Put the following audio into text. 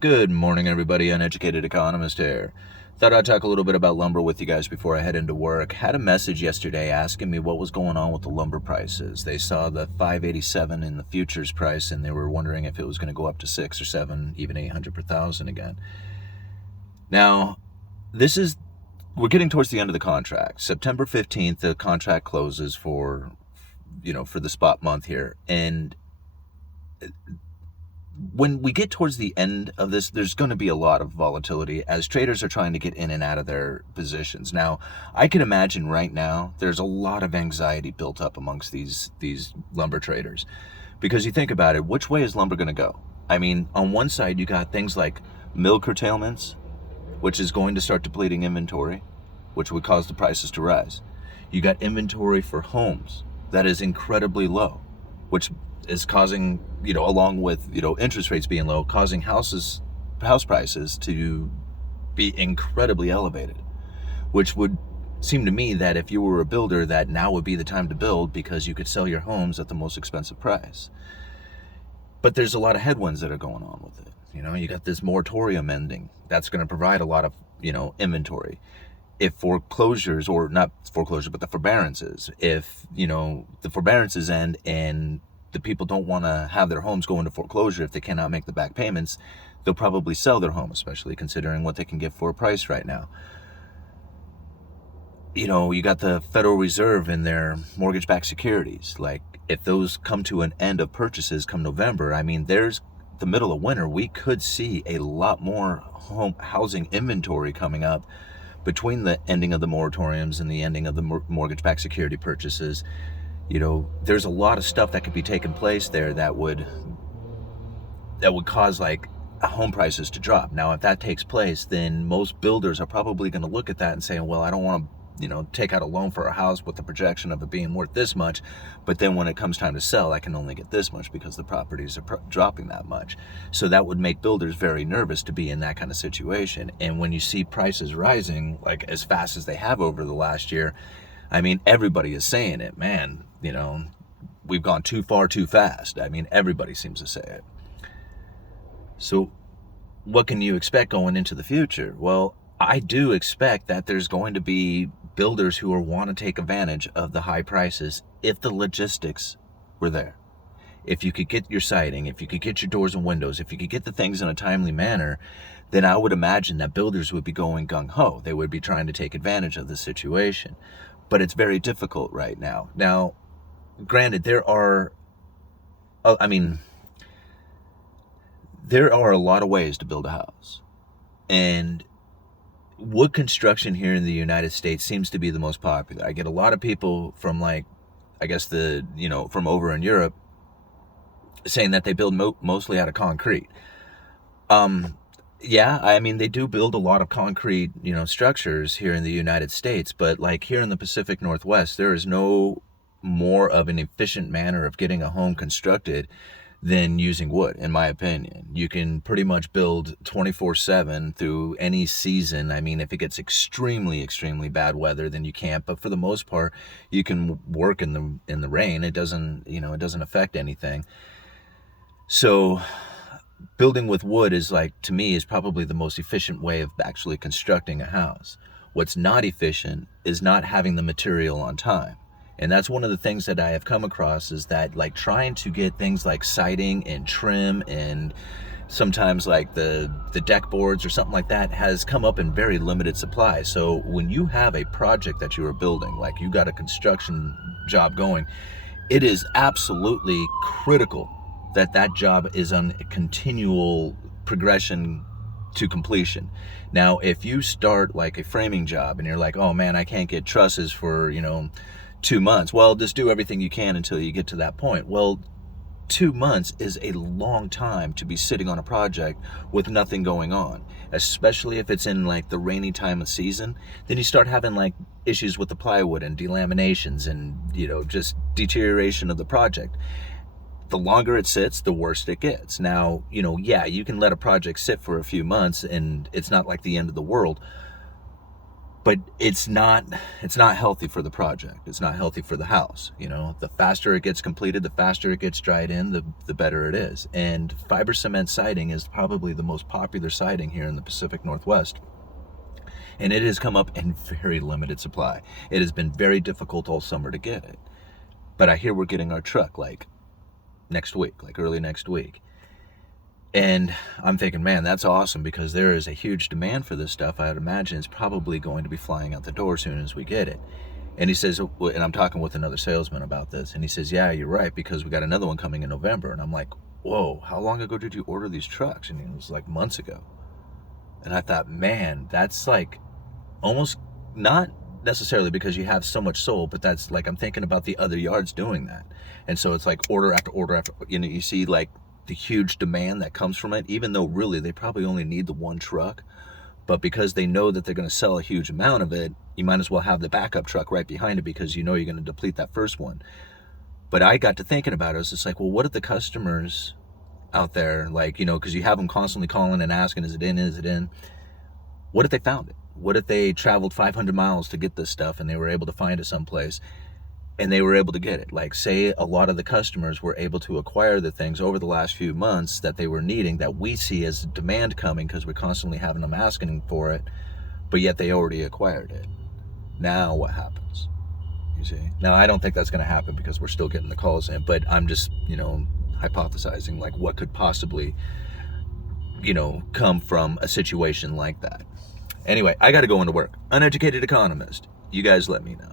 Good morning, everybody. Uneducated Economist here. Thought I'd talk a little bit about lumber with you guys before I head into work. Had a message yesterday asking me what was going on with the lumber prices. They saw the 587 in the futures price, and they were wondering if it was going to go up to 6 or 7, even 800 per thousand again. Now, we're getting towards the end of the contract. September 15th, the contract closes for the spot month here, and when we get towards the end of this, there's going to be a lot of volatility as traders are trying to get in and out of their positions. Now, I can imagine right now there's a lot of anxiety built up amongst these lumber traders, because you think about it, which way is lumber going to go? I mean, on one side, you got things like mill curtailments, which is going to start depleting inventory, which would cause the prices to rise. You got inventory for homes that is incredibly low, which is causing, along with, interest rates being low, causing house prices to be incredibly elevated, which would seem to me that if you were a builder, that now would be the time to build because you could sell your homes at the most expensive price. But there's a lot of headwinds that are going on with it. You got this moratorium ending. That's going to provide a lot of, inventory. If foreclosures, or not foreclosure, but the forbearances, if, the forbearances end and the people don't want to have their homes go into foreclosure if they cannot make the back payments, they'll probably sell their home, especially considering what they can get for a price right now. You got the Federal Reserve and their mortgage-backed securities. Like, if those come to an end of purchases come November, I mean, there's the middle of winter, we could see a lot more housing inventory coming up between the ending of the moratoriums and the ending of the mortgage-backed security purchases. There's a lot of stuff that could be taking place there that would cause like home prices to drop. Now, if that takes place, then most builders are probably going to look at that and say, well, I don't want to, take out a loan for a house with the projection of it being worth this much, but then when it comes time to sell, I can only get this much because the properties are dropping that much. So that would make builders very nervous to be in that kind of situation. And when you see prices rising like as fast as they have over the last year, I mean, everybody is saying it, man, we've gone too far too fast. I mean, everybody seems to say it. So what can you expect going into the future? Well, I do expect that there's going to be builders who want to take advantage of the high prices if the logistics were there. If you could get your siding, if you could get your doors and windows, if you could get the things in a timely manner, then I would imagine that builders would be going gung-ho. They would be trying to take advantage of the situation. But it's very difficult right now. Now, granted, there are a lot of ways to build a house. And wood construction here in the United States seems to be the most popular. I get a lot of people from from over in Europe saying that they build mostly out of concrete. Yeah, I mean, they do build a lot of concrete, structures here in the United States, but like here in the Pacific Northwest, there is no more of an efficient manner of getting a home constructed than using wood, in my opinion. You can pretty much build 24/7 through any season. I mean, if it gets extremely, extremely bad weather, then you can't, but for the most part, you can work in the rain. It doesn't affect anything. So building with wood is to me, is probably the most efficient way of actually constructing a house. What's not efficient is not having the material on time. And that's one of the things that I have come across, is that trying to get things like siding and trim and sometimes the deck boards or something like that has come up in very limited supply. So when you have a project that you are building, like you got a construction job going, it is absolutely critical that job is on a continual progression to completion. Now, if you start a framing job and you're like, oh man, I can't get trusses for, 2 months. Well, just do everything you can until you get to that point. Well, 2 months is a long time to be sitting on a project with nothing going on, especially if it's in the rainy time of season. Then you start having issues with the plywood and delaminations and, just deterioration of the project. The longer it sits, the worse it gets. Now, yeah, you can let a project sit for a few months and it's not like the end of the world. but it's not healthy for the project. It's not healthy for the house. You know, the faster it gets completed, the faster it gets dried in, the better it is. And fiber cement siding is probably the most popular siding here in the Pacific Northwest. And it has come up in very limited supply. It has been very difficult all summer to get it. But I hear we're getting our truck like next week, like early next week. And I'm thinking, man, that's awesome, because there is a huge demand for this stuff. I'd imagine it's probably going to be flying out the door as soon as we get it. And he says, and I'm talking with another salesman about this, and he says, yeah, you're right, because we got another one coming in November. And I'm like, whoa, how long ago did you order these trucks? And it was like months ago. And I thought, man, that's like almost not necessarily because you have so much sold, but that's like, I'm thinking about the other yards doing that. And so it's like order after order after, you see like the huge demand that comes from it, even though really they probably only need the one truck. But because they know that they're going to sell a huge amount of it, you might as well have the backup truck right behind it, because you know you're going to deplete that first one. But I got to thinking about it. I was just like, well, what if the customers out there, like, because you have them constantly calling and asking, is it in, is it in? What if they found it? What if they traveled 500 miles to get this stuff and they were able to find it someplace and they were able to get it? Like, say a lot of the customers were able to acquire the things over the last few months that they were needing, that we see as demand coming because we're constantly having them asking for it, but yet they already acquired it. Now what happens? You see? Now, I don't think that's going to happen because we're still getting the calls in, but I'm just, hypothesizing like what could possibly, come from a situation like that. Anyway, I got to go into work. Uneducated Economist. You guys let me know.